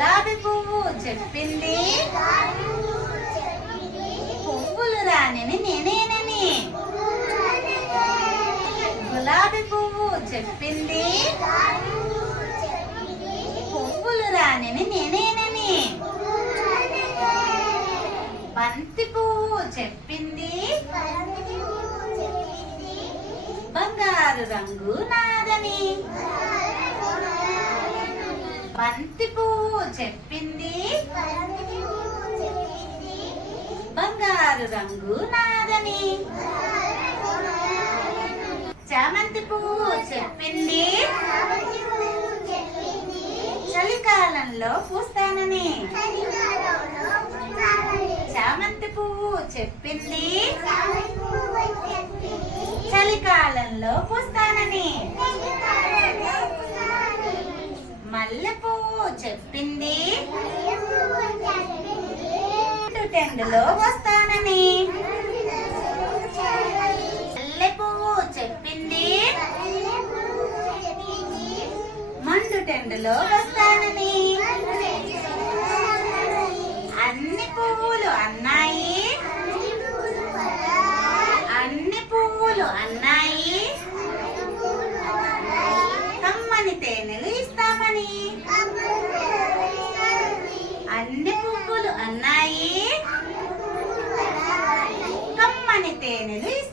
గులాబీ పువ్వు చెప్పింది. పువ్వులు రానిని నేనేనని గులాబీ పువ్వు చెప్పింది. పువ్వులు రానిని నేనేనని బంతి పువ్వు చెప్పింది. బంగారు రంగు నాదని. బంతి పువ్వు చెప్పింది? బంగారు రంగు నాదని. చామంతి పువ్వు చెప్పింది. చలికాలంలో పూస్తానని. చామంతి పువ్వు చెప్పింది. చలికాలంలో పూస్తాను మల్లె పువ్వు చెప్పింది. టెండులో వస్తానని మల్లె పువ్వు చెప్పింది. మండు టెండులో వస్తానని. değinelim.